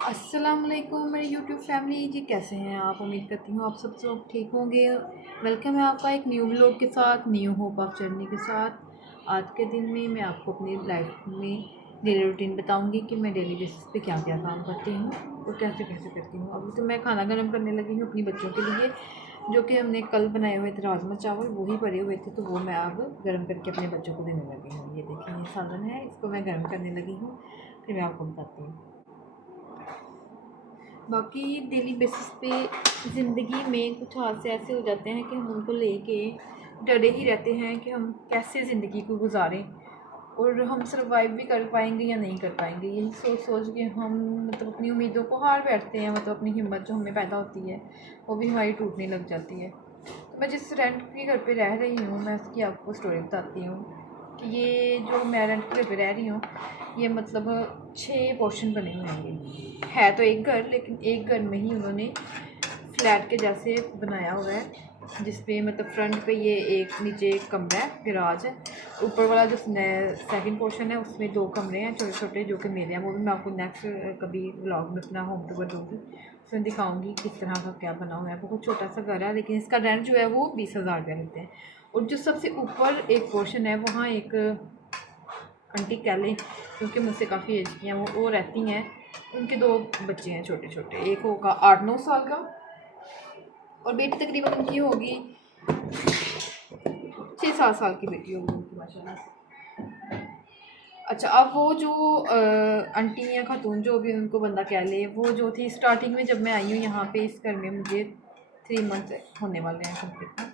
अस्सलाम वालेकुम मेरी यूट्यूब फैमिली जी, कैसे हैं आप? उम्मीद करती हूँ आप सब ठीक होंगे। वेलकम है आपका एक न्यू व्लॉग के साथ, न्यू होप ऑफ जर्नी के साथ। आज के दिन में मैं आपको अपनी लाइफ में डेली रूटीन बताऊंगी कि मैं डेली बेसिस पे क्या क्या काम करती हूँ और कैसे कैसे करती हूँ। अभी तो मैं खाना गर्म करने लगी हूँ अपनी बच्चों के लिए, जो कि हमने कल बनाए हुए थे राजमा चावल, वही पड़े हुए थे, तो वो मैं अब गर्म करके अपने बच्चों को देने लगी हूँ। ये देखिए, ये सालन है, इसको मैं गर्म करने लगी हूँ, फिर मैं आपको बताती हूँ। बाकी डेली बेसिस पे ज़िंदगी में कुछ हादसे ऐसे हो जाते हैं कि हम उनको लेके डरे ही रहते हैं कि हम कैसे ज़िंदगी को गुजारें और हम सर्वाइव भी कर पाएंगे या नहीं कर पाएंगे। यही सोच सोच के हम मतलब अपनी उम्मीदों को हार बैठते हैं, मतलब अपनी हिम्मत जो हमें पैदा होती है वो भी हमारी टूटने लग जाती है। तो मैं जिस रेंट के घर पे रह रही हूँ, मैं उसकी आपको स्टोरी बताती हूँ कि ये जो मैं रेंट के घर पे रह रही हूँ, ये मतलब 6 पोर्शन बने हुए हैं। ये है तो एक घर, लेकिन एक घर में ही उन्होंने फ्लैट के जैसे बनाया हुआ है, जिसपे मतलब फ्रंट पे ये एक, नीचे एक कमरा है, गैराज है। ऊपर वाला जो सेकंड पोर्शन है उसमें 2 कमरे हैं छोटे छोटे, जो कि मेरे हैं। वो भी मैं आपको नेक्स्ट कभी व्लॉग में अपना होम टूर दूँगी, उसमें दिखाऊंगी किस तरह का क्या बना हुआ है। बहुत छोटा सा घर है, लेकिन इसका रेंट जो है वो 20,000 रुपये लेते हैं। और जो सबसे ऊपर एक पोर्शन है, वहाँ एक आंटी कह लें, क्योंकि मुझसे काफ़ी एज की हैं वो रहती हैं। उनके 2 बच्चे हैं छोटे छोटे, एक होगा 8-9 साल का और बेटी तकरीबन उनकी होगी 6-7 साल की बेटी होगी उनकी, माशाल्लाह से। अच्छा, अब वो जो आंटी या खातून, जो भी उनको बंदा कह ले, वो जो थी स्टार्टिंग में, जब मैं आई हूँ यहाँ पे इस घर में, मुझे 3 मंथ होने वाले हैं कंप्लीट।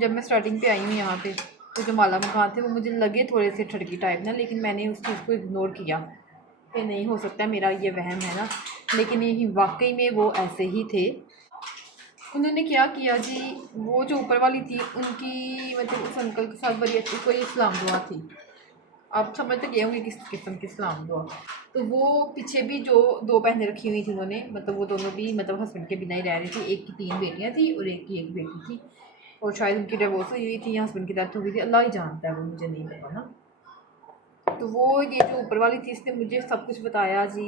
जब मैं स्टार्टिंग पे आई हूँ यहाँ पे, तो जो माला मकान थे वो मुझे लगे थोड़े से ठड़की टाइप ना, लेकिन मैंने उस चीज़ को इग्नोर किया कि नहीं हो सकता, मेरा ये वहम है ना। लेकिन ये वाकई में वो ऐसे ही थे। उन्होंने क्या किया जी, वो जो ऊपर वाली थी उनकी मतलब उस अंकल के साथ बड़ी अच्छी कोई इस्लाम दुआ थी। आप समझ तो गए होंगे किस किस्म की इस्लाम दुआ। तो वो पीछे भी जो 2 बहनें रखी हुई थी उन्होंने, मतलब वो दोनों भी मतलब हस्बैंड के बिना ही रह रही थी। एक की 3 बेटियाँ थी और एक की 1 बेटी थी, और शायद उनकी डिवोर्स हुई थी या हस्बैंड की डेथ हो गई थी, अल्लाह ही जानता है, वो मुझे नहीं पता ना। तो वो ये जो ऊपर वाली थी, इसने मुझे सब कुछ बताया जी,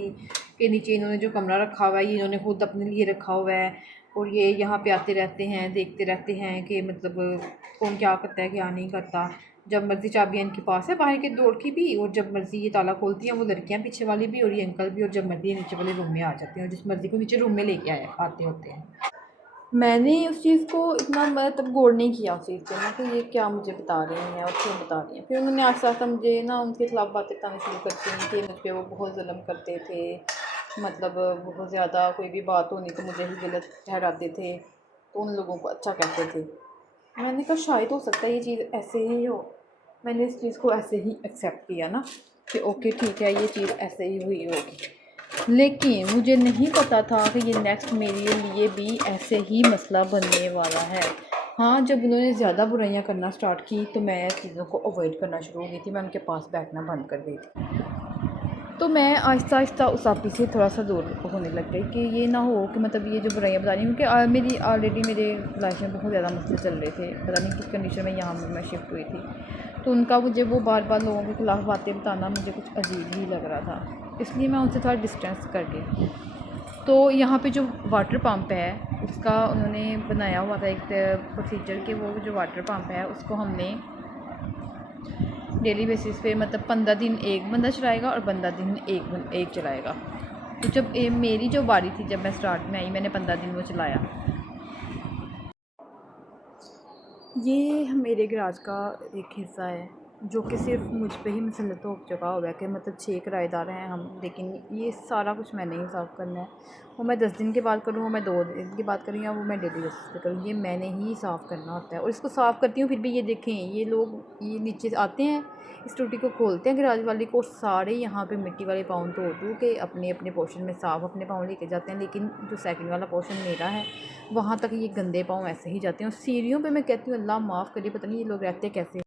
कि नीचे इन्होंने जो कमरा रखा हुआ है ये इन्होंने खुद अपने लिए रखा हुआ है, और ये यहाँ पे आते रहते हैं, देखते रहते हैं कि मतलब कौन क्या करता है क्या नहीं करता। जब मर्ज़ी चाबियाँ इनके पास है बाहर के डोर की भी, और जब मर्ज़ी ये ताला खोलती हैं वो लड़कियाँ पीछे वाली भी और ये अंकल भी, और जब मर्ज़ी ये नीचे वाले रूम में आ जाते हैं और जिस मर्ज़ी को नीचे रूम में लेके आते होते हैं। मैंने उस चीज़ को इतना मतलब गौर नहीं किया उस चीज़ पे ना, कि ये क्या मुझे बता रही हैं और क्यों बता रही हैं। फिर उन्होंने आहिस्ता आहिस्ता मुझे ना उनके खिलाफ़ बातें बतानी शुरू कर दी कि मुझ पे वो बहुत जुल्म करते थे, मतलब बहुत ज़्यादा कोई भी बात होनी तो मुझे ही गलत ठहराते थे, तो उन लोगों को अच्छा कहते थे। मैंने कहा शायद हो सकता है ये चीज़ ऐसे ही हो। मैंने इस चीज़ को ऐसे ही एक्सेप्ट किया ना, कि ओके ठीक है, ये चीज़ ऐसे ही हुई होगी। लेकिन मुझे नहीं पता था कि ये नेक्स्ट मेरे लिए भी ऐसे ही मसला बनने वाला है। हाँ, जब उन्होंने ज़्यादा बुराइयां करना स्टार्ट की तो मैं चीज़ों को अवॉइड करना शुरू हो गई थी, मैं उनके पास बैठना बंद कर गई थी। तो मैं आहिस्ता आहिस्ता उस आपी से थोड़ा सा दूर होने लग गई, कि ये ना हो कि मतलब ये जो बुराइयां बता रही हूँ, क्योंकि मेरी ऑलरेडी मेरे लाइफ में बहुत ज़्यादा मसले चल रहे थे, पता नहीं किस कंडीशन में यहाँ मैं शिफ्ट हुई थी। तो उनका मुझे वो बार बार लोगों के खिलाफ़ बातें बताना मुझे कुछ अजीब ही लग रहा था, इसलिए मैं उनसे थोड़ा डिस्टेंस कर गई। तो यहाँ पे जो वाटर पंप है उसका उन्होंने बनाया हुआ था एक प्रोसीजर, के वो जो वाटर पंप है उसको हमने डेली बेसिस पे मतलब 15 दिन एक बंदा चलाएगा और 15 दिन एक चलाएगा। तो जब मेरी जो बारी थी, जब मैं स्टार्ट में आई, मैंने 15 दिन वो चलाया। ये मेरे गैराज का एक हिस्सा है, जो कि सिर्फ मुझ पे ही मुसलत हो चुका हुआ है, कि मतलब 6 किराएदार हैं हम, लेकिन ये सारा कुछ मैंने ही साफ़ करना है। वो मैं 10 दिन के बाद करूँ, वो मैं 2 दिन की बात करूँ, या वो मैं डेली बेसिस पे करूँ, ये मैंने ही साफ़ करना होता है। और इसको साफ़ करती हूँ, फिर भी ये देखें, ये लोग ये नीचे आते हैं, इस टूटी को खोलते हैं गैराज वाले को, सारे यहाँ पे मिट्टी वाले पाँव तोड़ के अपने अपने पोर्शन में साफ़ अपने पाँव लेके जाते हैं। लेकिन जो सेकंड वाला पोर्शन मेरा है, वहाँ तक ये गंदे पाँव ऐसे ही जाते हैं। और सीढ़ियों पे मैं कहती हूँ अल्लाह माफ़ करिए, पता नहीं ये लोग रहते कैसे।